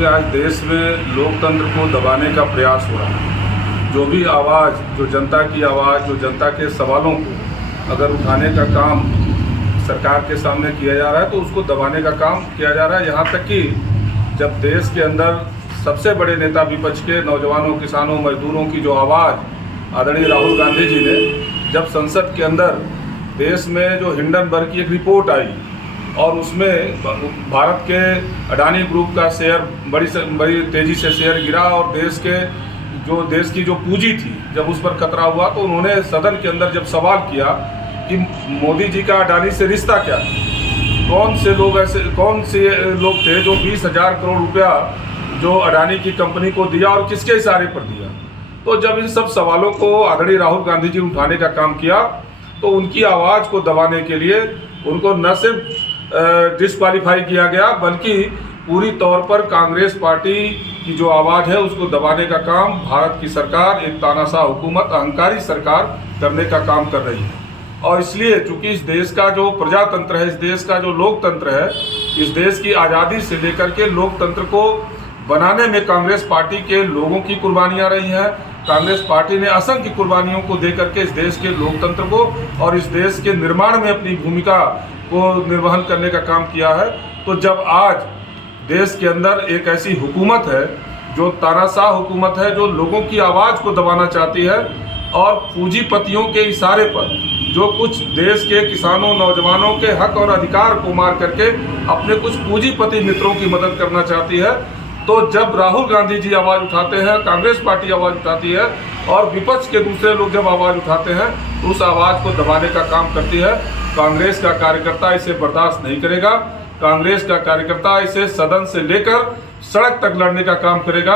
देखिए, आज देश में लोकतंत्र को दबाने का प्रयास हो रहा है। जो भी आवाज़, जो जनता की आवाज़, जो जनता के सवालों को अगर उठाने का काम सरकार के सामने किया जा रहा है तो उसको दबाने का काम किया जा रहा है। यहाँ तक कि जब देश के अंदर सबसे बड़े नेता विपक्ष के नौजवानों, किसानों, मजदूरों की जो आवाज़ आदरणीय राहुल गांधी जी ने जब संसद के अंदर देश में जो हिंडनबर्ग की एक रिपोर्ट आई और उसमें भारत के अडानी ग्रुप का शेयर बड़ी तेज़ी से शेयर गिरा और देश की जो पूंजी थी जब उस पर खतरा हुआ तो उन्होंने सदन के अंदर जब सवाल किया कि मोदी जी का अडानी से रिश्ता क्या है, कौन से लोग थे जो 20,000 करोड़ रुपया जो अडानी की कंपनी को दिया और किसके इशारे पर दिया। तो जब इन सब सवालों को आदरणीय राहुल गांधी जी उठाने का काम किया तो उनकी आवाज़ को दबाने के लिए उनको न सिर्फ डिस्क्वालीफाई किया गया बल्कि पूरी तौर पर कांग्रेस पार्टी की जो आवाज़ है उसको दबाने का काम भारत की सरकार, एक तानाशाह हुकूमत, अहंकारी सरकार करने का काम कर रही है। और इसलिए चूंकि इस देश का जो प्रजातंत्र है, इस देश का जो लोकतंत्र है, इस देश की आज़ादी से लेकर के लोकतंत्र को बनाने में कांग्रेस पार्टी के लोगों की कुर्बानियाँ रही हैं। कांग्रेस पार्टी ने असंख्य कुर्बानियों को दे करके इस देश के लोकतंत्र को और इस देश के निर्माण में अपनी भूमिका को निर्वहन करने का काम किया है। तो जब आज देश के अंदर एक ऐसी हुकूमत है जो तानाशाह हुकूमत है, जो लोगों की आवाज़ को दबाना चाहती है और पूंजीपतियों के इशारे पर जो कुछ देश के किसानों, नौजवानों के हक और अधिकार को मार करके अपने कुछ पूंजीपति मित्रों की मदद करना चाहती है, तो जब राहुल गांधी जी आवाज़ उठाते हैं, कांग्रेस पार्टी आवाज़ उठाती है और विपक्ष के दूसरे लोग जब आवाज़ उठाते हैं तो उस आवाज़ को दबाने का काम करती है। कांग्रेस का कार्यकर्ता इसे बर्दाश्त नहीं करेगा। कांग्रेस का कार्यकर्ता इसे सदन से लेकर सड़क तक लड़ने का काम करेगा।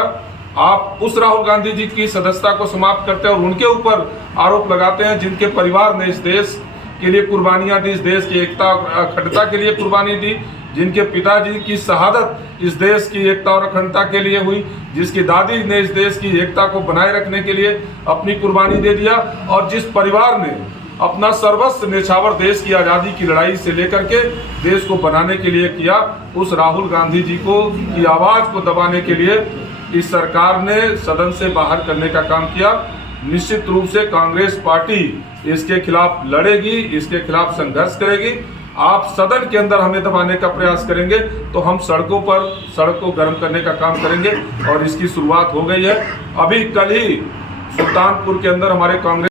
आप उस राहुल गांधी जी की सदस्यता को समाप्त करते हैं और उनके ऊपर आरोप लगाते हैं जिनके परिवार ने इस देश के लिए कुर्बानियां दी, इस देश की एकता और अखंडता के लिए कुर्बानी दी, जिनके पिताजी की शहादत इस देश की एकता और अखंडता के लिए हुई, जिसकी दादी ने इस देश की एकता को बनाए रखने के लिए अपनी कुर्बानी दे दिया और जिस परिवार ने अपना सर्वस्व न्यौछावर देश की आज़ादी की लड़ाई से लेकर के देश को बनाने के लिए किया, उस राहुल गांधी जी की आवाज़ को दबाने के लिए इस सरकार ने सदन से बाहर करने का काम किया। निश्चित रूप से कांग्रेस पार्टी इसके खिलाफ लड़ेगी, इसके खिलाफ संघर्ष करेगी। आप सदन के अंदर हमें दबाने का प्रयास करेंगे तो हम सड़क को गर्म करने का काम करेंगे और इसकी शुरुआत हो गई है। अभी कल ही सुल्तानपुर के अंदर हमारे कांग्रेस